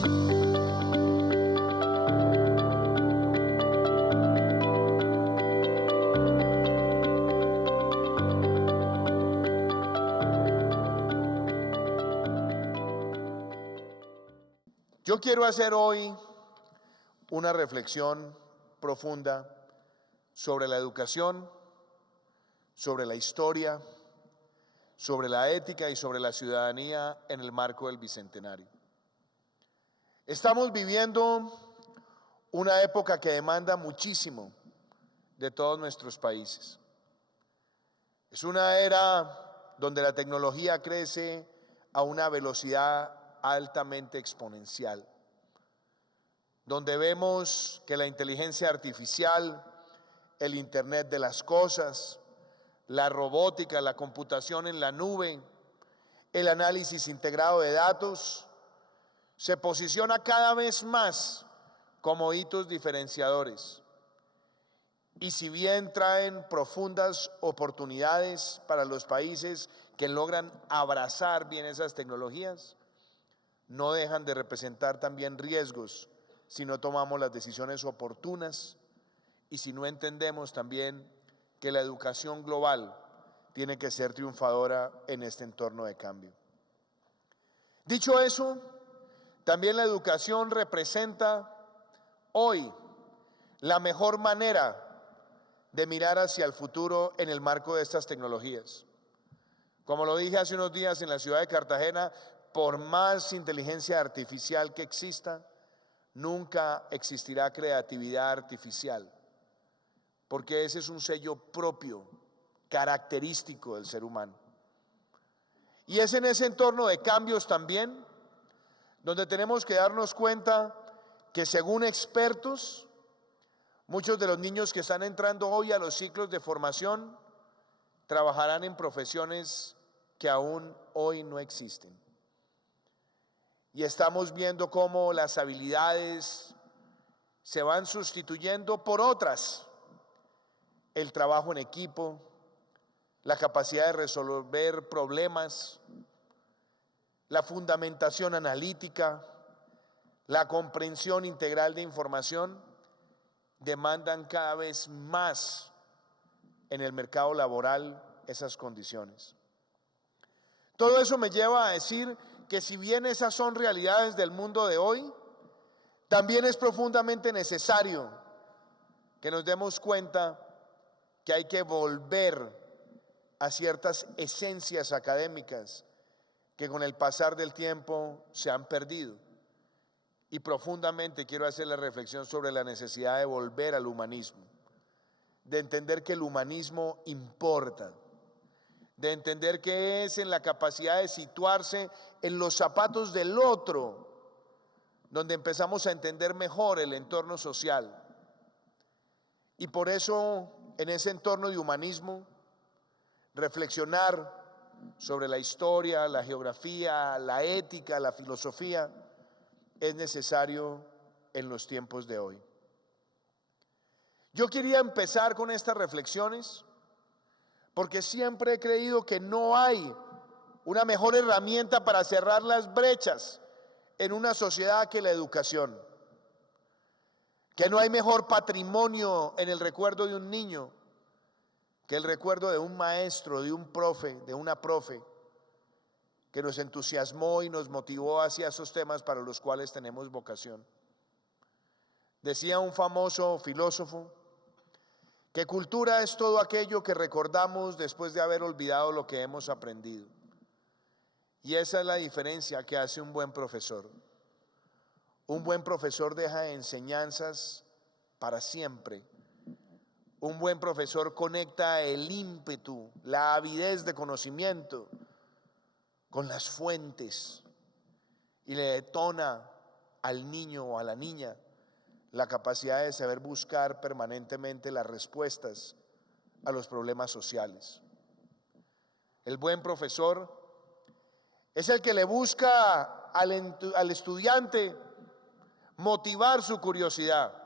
Yo quiero hacer hoy una reflexión profunda sobre la educación, sobre la historia, sobre la ética y sobre la ciudadanía en el marco del Bicentenario. Estamos viviendo una época que demanda muchísimo de todos nuestros países. Es una era donde la tecnología crece a una velocidad altamente exponencial, donde vemos que la inteligencia artificial, el Internet de las cosas, la robótica, la computación en la nube, el análisis integrado de datos, se posiciona cada vez más como hitos diferenciadores. Y si bien traen profundas oportunidades para los países que logran abrazar bien esas tecnologías, no dejan de representar también riesgos si no tomamos las decisiones oportunas y si no entendemos también que la educación global tiene que ser triunfadora en este entorno de cambio. Dicho eso, también la educación representa hoy la mejor manera de mirar hacia el futuro en el marco de estas tecnologías. Como lo dije hace unos días en la ciudad de Cartagena, por más inteligencia artificial que exista, nunca existirá creatividad artificial, porque ese es un sello propio, característico del ser humano. Y es en ese entorno de cambios también donde tenemos que darnos cuenta que, según expertos, muchos de los niños que están entrando hoy a los ciclos de formación trabajarán en profesiones que aún hoy no existen. Y estamos viendo cómo las habilidades se van sustituyendo por otras. El trabajo en equipo, la capacidad de resolver problemas, la fundamentación analítica, la comprensión integral de información, demandan cada vez más en el mercado laboral esas condiciones. Todo eso me lleva a decir que si bien esas son realidades del mundo de hoy, también es profundamente necesario que nos demos cuenta que hay que volver a ciertas esencias académicas que con el pasar del tiempo se han perdido. Y profundamente quiero hacer la reflexión sobre la necesidad de volver al humanismo, de entender que el humanismo importa, de entender que es en la capacidad de situarse en los zapatos del otro, donde empezamos a entender mejor el entorno social. Y por eso, en ese entorno de humanismo, reflexionar sobre la historia, la geografía, la ética, la filosofía, es necesario en los tiempos de hoy. Yo quería empezar con estas reflexiones porque siempre he creído que no hay una mejor herramienta para cerrar las brechas en una sociedad que la educación, que no hay mejor patrimonio en el recuerdo de un niño que el recuerdo de un maestro, de un profe, de una profe que nos entusiasmó y nos motivó hacia esos temas para los cuales tenemos vocación. Decía un famoso filósofo que cultura es todo aquello que recordamos después de haber olvidado lo que hemos aprendido. Y esa es la diferencia que hace un buen profesor. Un buen profesor deja enseñanzas para siempre. Un buen profesor conecta el ímpetu, la avidez de conocimiento con las fuentes y le detona al niño o a la niña la capacidad de saber buscar permanentemente las respuestas a los problemas sociales. El buen profesor es el que le busca al estudiante motivar su curiosidad,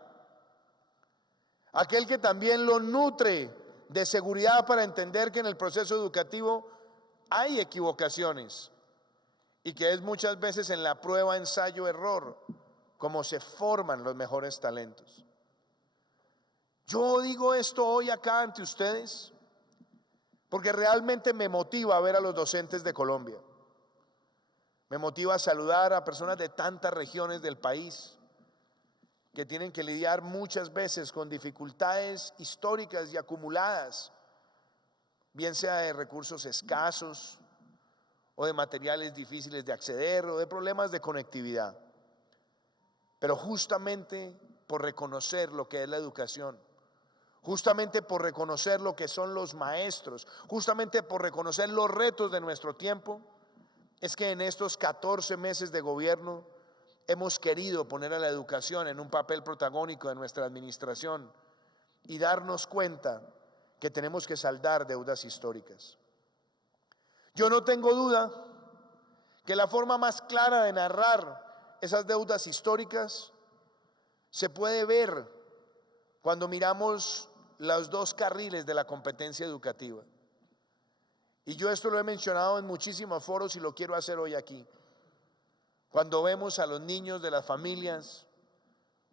aquel que también lo nutre de seguridad para entender que en el proceso educativo hay equivocaciones y que es muchas veces en la prueba, ensayo, error, como se forman los mejores talentos. Yo digo esto hoy acá ante ustedes porque realmente me motiva a ver a los docentes de Colombia. Me motiva a saludar a personas de tantas regiones del país que tienen que lidiar muchas veces con dificultades históricas y acumuladas, bien sea de recursos escasos o de materiales difíciles de acceder o de problemas de conectividad. Pero justamente por reconocer lo que es la educación, justamente por reconocer lo que son los maestros, justamente por reconocer los retos de nuestro tiempo, es que en estos 14 meses de gobierno hemos querido poner a la educación en un papel protagónico de nuestra administración y darnos cuenta que tenemos que saldar deudas históricas. Yo no tengo duda que la forma más clara de narrar esas deudas históricas se puede ver cuando miramos los dos carriles de la competencia educativa. Y yo esto lo he mencionado en muchísimos foros y lo quiero hacer hoy aquí. Cuando vemos a los niños de las familias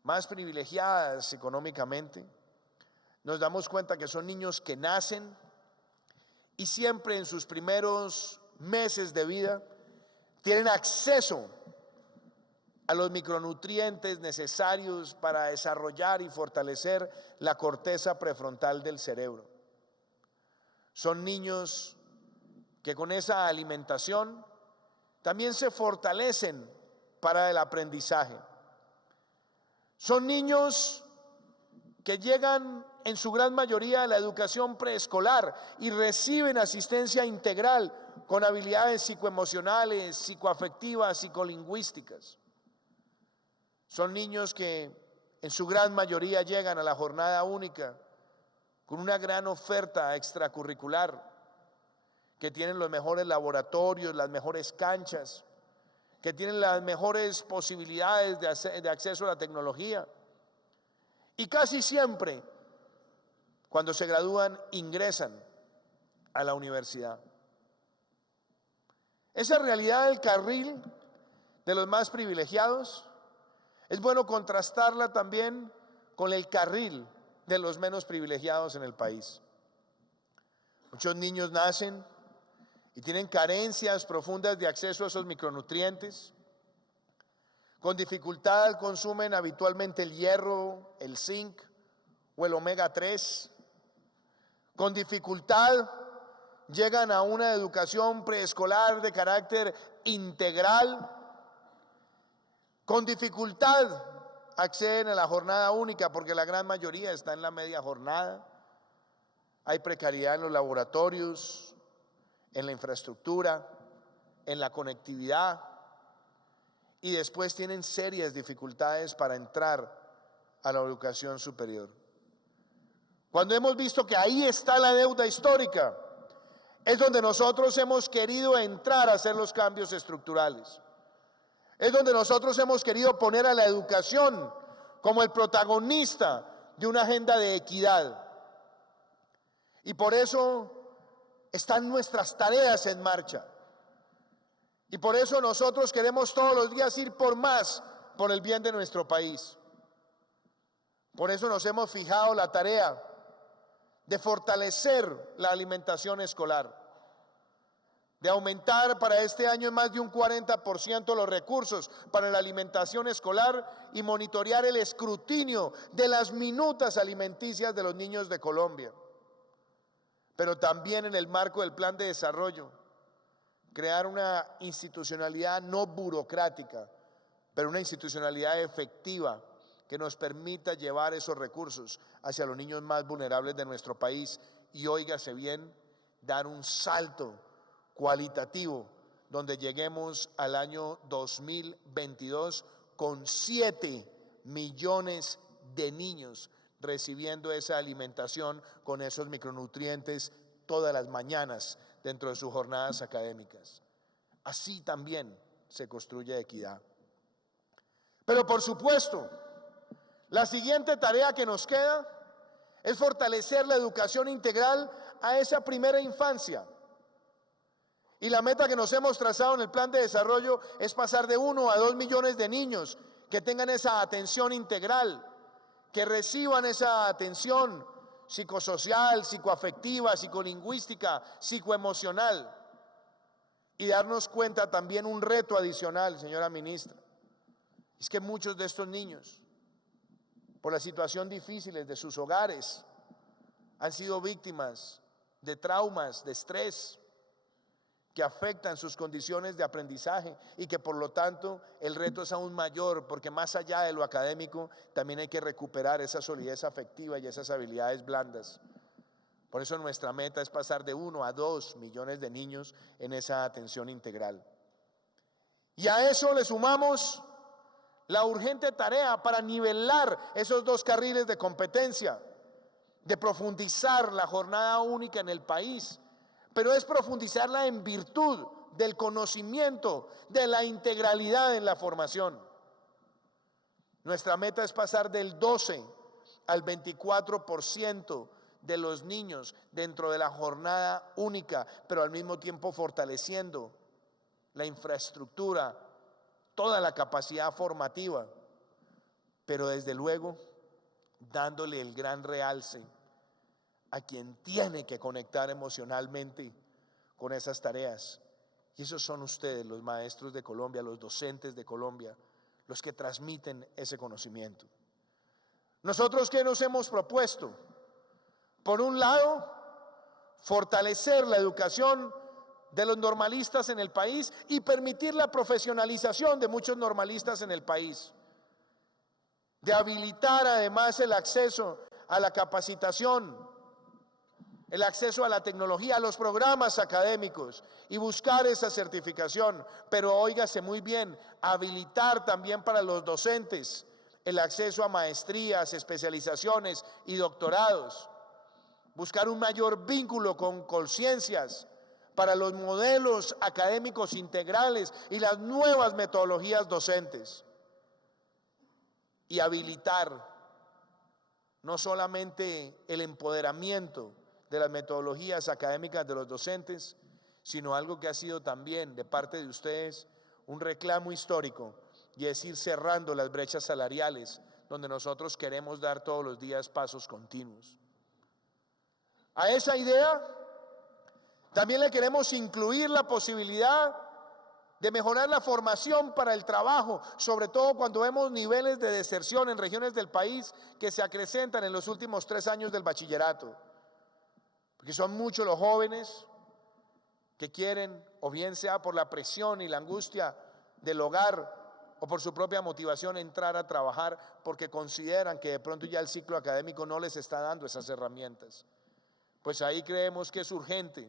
más privilegiadas económicamente, nos damos cuenta que son niños que nacen y siempre en sus primeros meses de vida tienen acceso a los micronutrientes necesarios para desarrollar y fortalecer la corteza prefrontal del cerebro. Son niños que con esa alimentación también se fortalecen para el aprendizaje. Son niños que llegan en su gran mayoría a la educación preescolar y reciben asistencia integral con habilidades psicoemocionales, psicoafectivas, psicolingüísticas. Son niños que en su gran mayoría llegan a la jornada única con una gran oferta extracurricular, que tienen los mejores laboratorios, las mejores canchas, que tienen las mejores posibilidades de acceso a la tecnología. Y casi siempre, cuando se gradúan, ingresan a la universidad. Esa realidad del carril de los más privilegiados es bueno contrastarla también con el carril de los menos privilegiados en el país. Muchos niños nacen y tienen carencias profundas de acceso a esos micronutrientes. Con dificultad consumen habitualmente el hierro, el zinc o el omega 3. Con dificultad llegan a una educación preescolar de carácter integral. Con dificultad acceden a la jornada única porque la gran mayoría está en la media jornada. Hay precariedad en los laboratorios, en la infraestructura, en la conectividad, y después tienen serias dificultades para entrar a la educación superior. Cuando hemos visto que ahí está la deuda histórica, es donde nosotros hemos querido entrar a hacer los cambios estructurales. Es donde nosotros hemos querido poner a la educación como el protagonista de una agenda de equidad. Y por eso están nuestras tareas en marcha. Y por eso nosotros queremos todos los días ir por más, por el bien de nuestro país. Por eso nos hemos fijado la tarea de fortalecer la alimentación escolar, de aumentar para este año en más de un 40% los recursos para la alimentación escolar y monitorear el escrutinio de las minutas alimenticias de los niños de Colombia. Pero también en el marco del plan de desarrollo, crear una institucionalidad no burocrática, pero una institucionalidad efectiva que nos permita llevar esos recursos hacia los niños más vulnerables de nuestro país y, óigase bien, dar un salto cualitativo donde lleguemos al año 2022 con 7 millones de niños recibiendo esa alimentación con esos micronutrientes todas las mañanas dentro de sus jornadas académicas. Así también se construye equidad. Pero por supuesto, la siguiente tarea que nos queda es fortalecer la educación integral a esa primera infancia. Y la meta que nos hemos trazado en el plan de desarrollo es pasar de 1 a 2 millones de niños que tengan esa atención integral, que reciban esa atención psicosocial, psicoafectiva, psicolingüística, psicoemocional. Y darnos cuenta también un reto adicional, señora ministra, es que muchos de estos niños, por la situación difícil de sus hogares, han sido víctimas de traumas, de estrés, que afectan sus condiciones de aprendizaje y que por lo tanto el reto es aún mayor, porque más allá de lo académico también hay que recuperar esa solidez afectiva y esas habilidades blandas. Por eso nuestra meta es pasar de 1 a 2 millones de niños en esa atención integral. Y a eso le sumamos la urgente tarea para nivelar esos 2 carriles de competencia, de profundizar la jornada única en el país, pero es profundizarla en virtud del conocimiento, de la integralidad en la formación. Nuestra meta es pasar del 12 al 24% de los niños dentro de la jornada única, pero al mismo tiempo fortaleciendo la infraestructura, toda la capacidad formativa, pero desde luego dándole el gran realce a quien tiene que conectar emocionalmente con esas tareas. Y esos son ustedes, los maestros de Colombia, los docentes de Colombia, los que transmiten ese conocimiento. ¿Nosotros qué nos hemos propuesto? Por un lado, fortalecer la educación de los normalistas en el país y permitir la profesionalización de muchos normalistas en el país. De habilitar además el acceso a la capacitación, el acceso a la tecnología, a los programas académicos y buscar esa certificación. Pero óigase muy bien, habilitar también para los docentes el acceso a maestrías, especializaciones y doctorados. Buscar un mayor vínculo con conciencias para los modelos académicos integrales y las nuevas metodologías docentes. Y habilitar no solamente el empoderamiento de las metodologías académicas de los docentes, sino algo que ha sido también de parte de ustedes un reclamo histórico, y es ir cerrando las brechas salariales, donde nosotros queremos dar todos los días pasos continuos. A esa idea también le queremos incluir la posibilidad de mejorar la formación para el trabajo, sobre todo cuando vemos niveles de deserción en regiones del país que se acrecentan en los últimos 3 años del bachillerato. Porque son muchos los jóvenes que quieren, o bien sea por la presión y la angustia del hogar, o por su propia motivación, entrar a trabajar porque consideran que de pronto ya el ciclo académico no les está dando esas herramientas. Pues ahí creemos que es urgente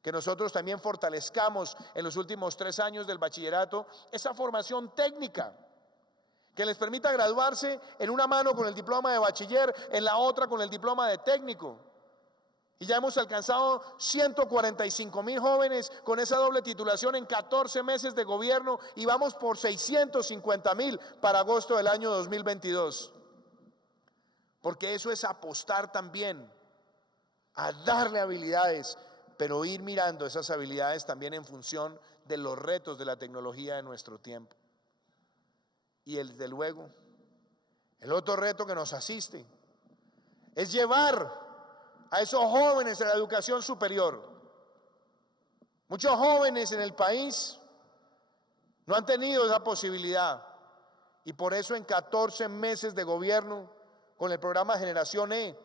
que nosotros también fortalezcamos en los últimos 3 años del bachillerato esa formación técnica que les permita graduarse en una mano con el diploma de bachiller, en la otra con el diploma de técnico. Y ya hemos alcanzado 145,000 jóvenes con esa doble titulación en 14 meses de gobierno, y vamos por 650,000 para agosto del año 2022. Porque eso es apostar también a darle habilidades, pero ir mirando esas habilidades también en función de los retos de la tecnología de nuestro tiempo. Y desde luego, el otro reto que nos asiste es llevar a esos jóvenes a la educación superior. Muchos jóvenes en el país no han tenido esa posibilidad, y por eso en 14 meses de gobierno con el programa Generación E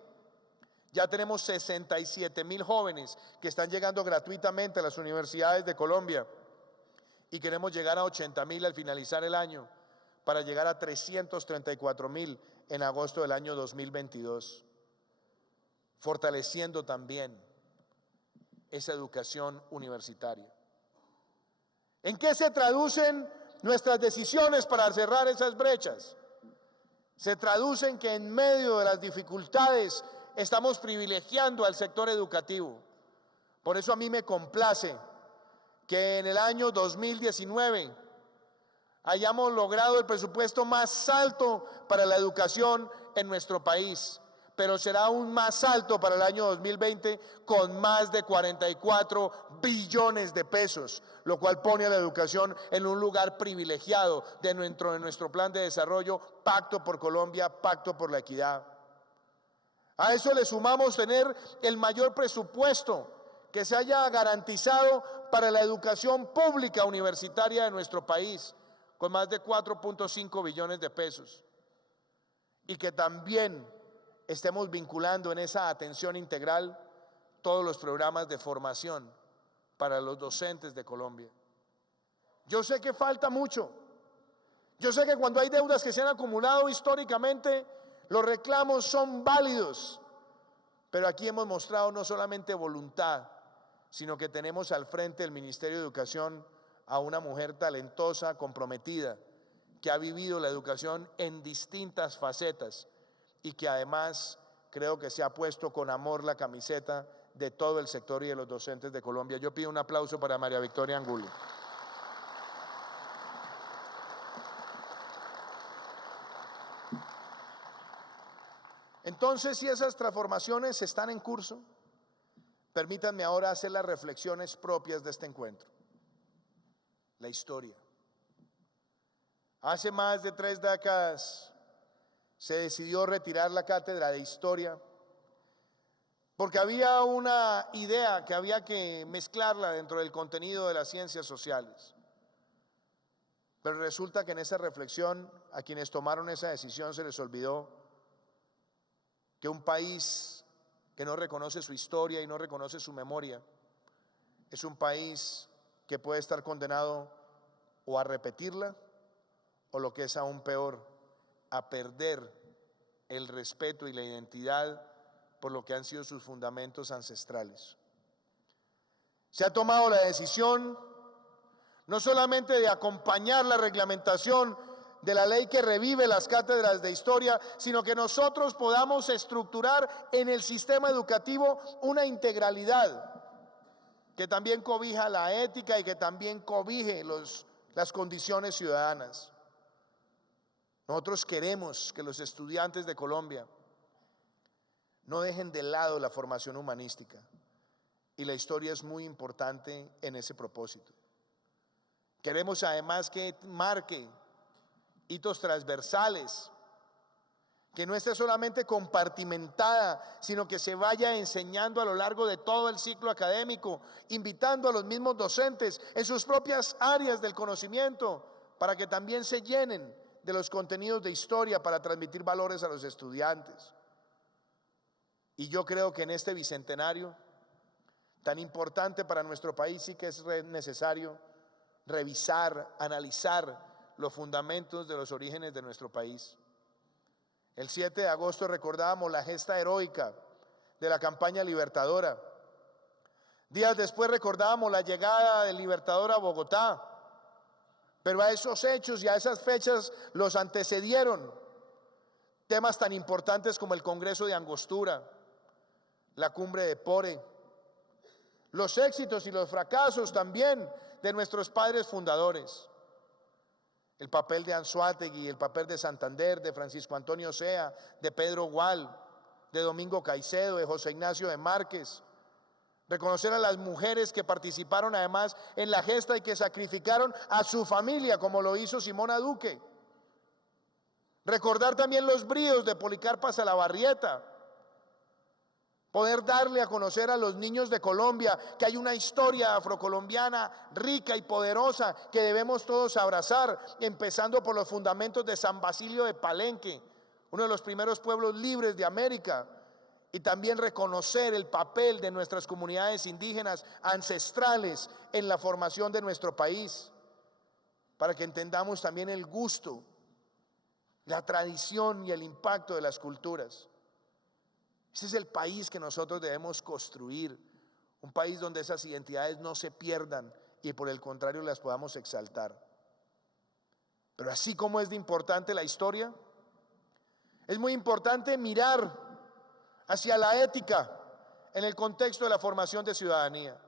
ya tenemos 67,000 jóvenes que están llegando gratuitamente a las universidades de Colombia, y queremos llegar a 80,000 al finalizar el año, para llegar a 334,000 en agosto del año 2022. Fortaleciendo también esa educación universitaria. ¿En qué se traducen nuestras decisiones para cerrar esas brechas? Se traducen que en medio de las dificultades estamos privilegiando al sector educativo. Por eso a mí me complace que en el año 2019 hayamos logrado el presupuesto más alto para la educación en nuestro país, pero será aún más alto para el año 2020 con más de 44 billones de pesos, lo cual pone a la educación en un lugar privilegiado dentro de nuestro plan de desarrollo, Pacto por Colombia, Pacto por la Equidad. A eso le sumamos tener el mayor presupuesto que se haya garantizado para la educación pública universitaria de nuestro país, con más de 4.5 billones de pesos. Y que también estemos vinculando en esa atención integral todos los programas de formación para los docentes de Colombia. Yo sé que falta mucho. Yo sé que cuando hay deudas que se han acumulado históricamente, los reclamos son válidos. Pero aquí hemos mostrado no solamente voluntad, sino que tenemos al frente del Ministerio de Educación a una mujer talentosa, comprometida, que ha vivido la educación en distintas facetas y que además creo que se ha puesto con amor la camiseta de todo el sector y de los docentes de Colombia. Yo pido un aplauso para María Victoria Angulo. Entonces, si esas transformaciones están en curso, permítanme ahora hacer las reflexiones propias de este encuentro. La historia. Hace más de 3 décadas se decidió retirar la cátedra de Historia porque había una idea que había que mezclarla dentro del contenido de las ciencias sociales. Pero resulta que en esa reflexión, a quienes tomaron esa decisión se les olvidó que un país que no reconoce su historia y no reconoce su memoria es un país que puede estar condenado o a repetirla o, lo que es aún peor, a perder el respeto y la identidad por lo que han sido sus fundamentos ancestrales. Se ha tomado la decisión no solamente de acompañar la reglamentación de la ley que revive las cátedras de historia, sino que nosotros podamos estructurar en el sistema educativo una integralidad que también cobija la ética y que también cobije las condiciones ciudadanas. Nosotros queremos que los estudiantes de Colombia no dejen de lado la formación humanística, y la historia es muy importante en ese propósito. Queremos además que marque hitos transversales, que no esté solamente compartimentada, sino que se vaya enseñando a lo largo de todo el ciclo académico, invitando a los mismos docentes en sus propias áreas del conocimiento, para que también se llenen de los contenidos de historia para transmitir valores a los estudiantes. Y yo creo que en este bicentenario tan importante para nuestro país sí que es necesario revisar, analizar los fundamentos de los orígenes de nuestro país. El 7 de agosto recordábamos la gesta heroica de la campaña libertadora. Días después recordábamos la llegada del Libertador a Bogotá. Pero a esos hechos y a esas fechas los antecedieron temas tan importantes como el Congreso de Angostura, la Cumbre de Pore, los éxitos y los fracasos también de nuestros padres fundadores. El papel de Anzoátegui, el papel de Santander, de Francisco Antonio Sea, de Pedro Gual, de Domingo Caicedo, de José Ignacio de Márquez. Reconocer a las mujeres que participaron además en la gesta y que sacrificaron a su familia, como lo hizo Simona Duque. Recordar también los bríos de Policarpa Salabarrieta. Poder darle a conocer a los niños de Colombia que hay una historia afrocolombiana rica y poderosa que debemos todos abrazar, empezando por los fundamentos de San Basilio de Palenque, uno de los primeros pueblos libres de América, y también reconocer el papel de nuestras comunidades indígenas ancestrales en la formación de nuestro país, para que entendamos también el gusto, la tradición y el impacto de las culturas. Ese es el país que nosotros debemos construir, un país donde esas identidades no se pierdan y por el contrario las podamos exaltar. Pero así como es de importante la historia, es muy importante mirar hacia la ética en el contexto de la formación de ciudadanía.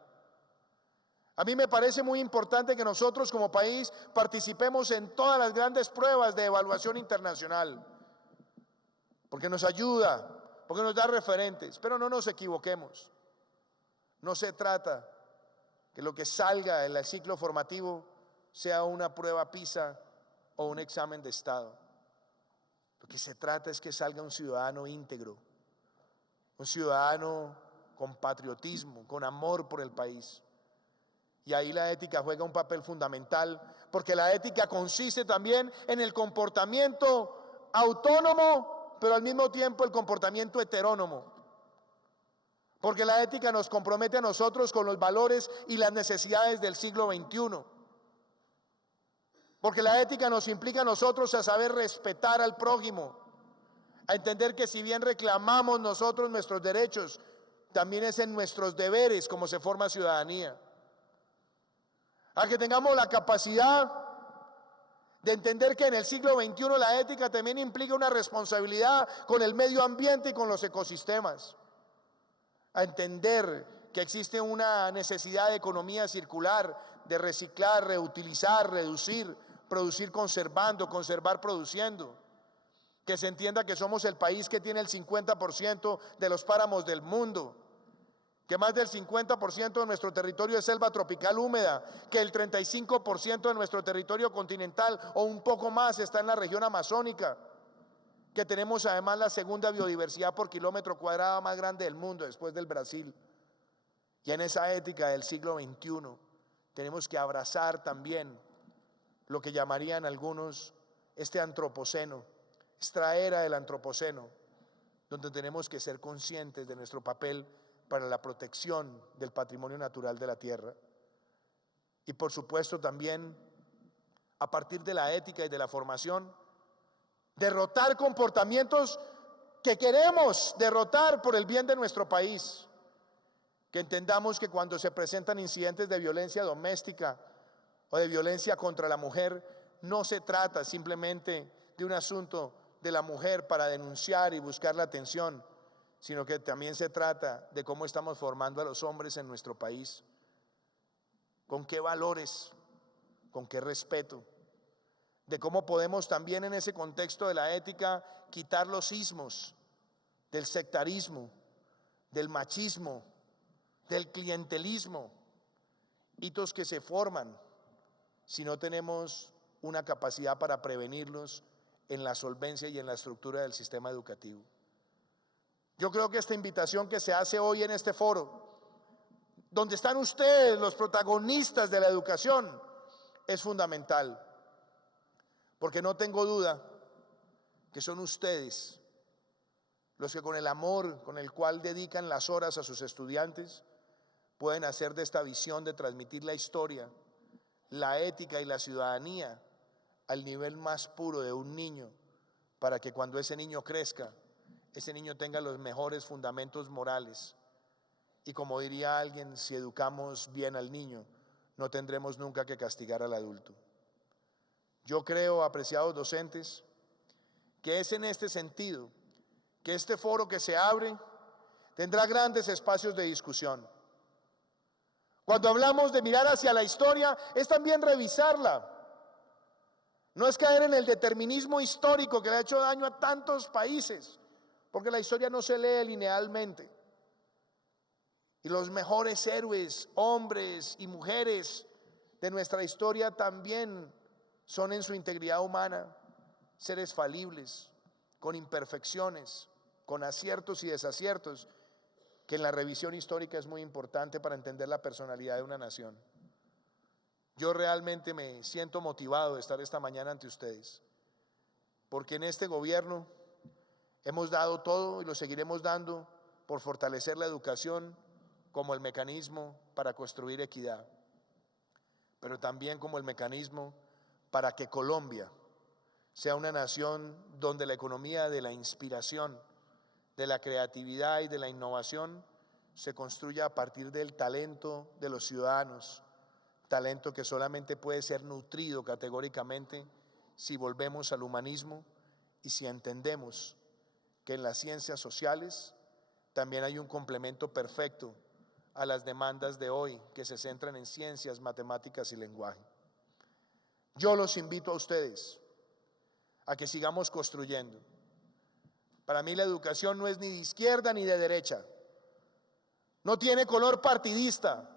A mí me parece muy importante que nosotros como país participemos en todas las grandes pruebas de evaluación internacional, porque nos ayuda, porque nos da referentes, pero no nos equivoquemos. No se trata que lo que salga del ciclo formativo sea una prueba PISA o un examen de estado. Lo que se trata es que salga un ciudadano íntegro, un ciudadano con patriotismo, con amor por el país. Y ahí la ética juega un papel fundamental, porque la ética consiste también en el comportamiento autónomo, pero al mismo tiempo el comportamiento heterónomo. Porque la ética nos compromete a nosotros con los valores y las necesidades del siglo XXI. Porque la ética nos implica a nosotros a saber respetar al prójimo, a entender que si bien reclamamos nosotros nuestros derechos, también es en nuestros deberes como se forma ciudadanía. A que tengamos la capacidad de entender que en el siglo XXI la ética también implica una responsabilidad con el medio ambiente y con los ecosistemas. A entender que existe una necesidad de economía circular, de reciclar, reutilizar, reducir, producir conservando, conservar produciendo. Que se entienda que somos el país que tiene el 50% de los páramos del mundo, que más del 50% de nuestro territorio es selva tropical húmeda, que el 35% de nuestro territorio continental o un poco más está en la región amazónica, que tenemos además la segunda biodiversidad por kilómetro cuadrado más grande del mundo después del Brasil. Y en esa ética del siglo XXI tenemos que abrazar también lo que llamarían algunos este antropoceno, esta era del antropoceno, donde tenemos que ser conscientes de nuestro papel para la protección del patrimonio natural de la tierra. Y por supuesto también, a partir de la ética y de la formación, derrotar comportamientos que queremos derrotar por el bien de nuestro país. Que entendamos que cuando se presentan incidentes de violencia doméstica o de violencia contra la mujer, no se trata simplemente de un asunto de la mujer para denunciar y buscar la atención, sino que también se trata de cómo estamos formando a los hombres en nuestro país, con qué valores, con qué respeto, de cómo podemos también en ese contexto de la ética quitar los ismos del sectarismo, del machismo, del clientelismo, hitos que se forman si no tenemos una capacidad para prevenirlos en la solvencia y en la estructura del sistema educativo. Yo creo que esta invitación que se hace hoy en este foro, donde están ustedes, los protagonistas de la educación, es fundamental, porque no tengo duda que son ustedes los que con el amor con el cual dedican las horas a sus estudiantes, pueden hacer de esta visión de transmitir la historia, la ética y la ciudadanía al nivel más puro de un niño, para que cuando ese niño crezca, ese niño tenga los mejores fundamentos morales. Y como diría alguien, si educamos bien al niño, no tendremos nunca que castigar al adulto. Yo creo, apreciados docentes, que es en este sentido que este foro que se abre tendrá grandes espacios de discusión. Cuando hablamos de mirar hacia la historia, es también revisarla. No es caer en el determinismo histórico que le ha hecho daño a tantos países, porque la historia no se lee linealmente. Y los mejores héroes, hombres y mujeres de nuestra historia también son en su integridad humana seres falibles, con imperfecciones, con aciertos y desaciertos, que en la revisión histórica es muy importante para entender la personalidad de una nación. Yo realmente me siento motivado de estar esta mañana ante ustedes, porque en este gobierno hemos dado todo y lo seguiremos dando por fortalecer la educación como el mecanismo para construir equidad, pero también como el mecanismo para que Colombia sea una nación donde la economía de la inspiración, de la creatividad y de la innovación se construya a partir del talento de los ciudadanos, talento que solamente puede ser nutrido categóricamente si volvemos al humanismo y si entendemos que en las ciencias sociales también hay un complemento perfecto a las demandas de hoy que se centran en ciencias, matemáticas y lenguaje. Yo los invito a ustedes a que sigamos construyendo Para mí la educación no es ni de izquierda ni de derecha. No tiene color partidista.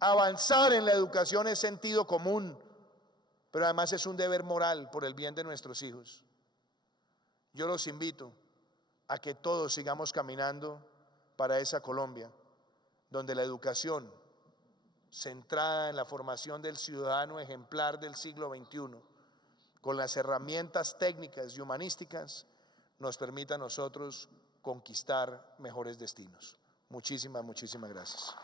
Avanzar en la educación es sentido común, pero además es un deber moral por el bien de nuestros hijos. Yo los invito a que todos sigamos caminando para esa Colombia, donde la educación, centrada en la formación del ciudadano ejemplar del siglo XXI, con las herramientas técnicas y humanísticas, nos permita a nosotros conquistar mejores destinos. Muchísimas gracias.